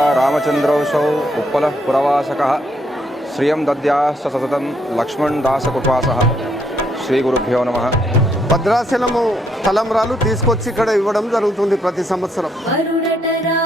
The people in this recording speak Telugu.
रामचंद्रौषौ उत्पलः पुरवासकः श्रियं दद्याश्च सततं लक्ष्मणदासकुटवासः శ్రీగురుభ్యో నమః. భద్రాచలము తలంబ్రాలు తీసుకొచ్చి ఇక్కడ ఇవ్వడం జరుగుతుంది ప్రతి సంవత్సరం. వరుడటరా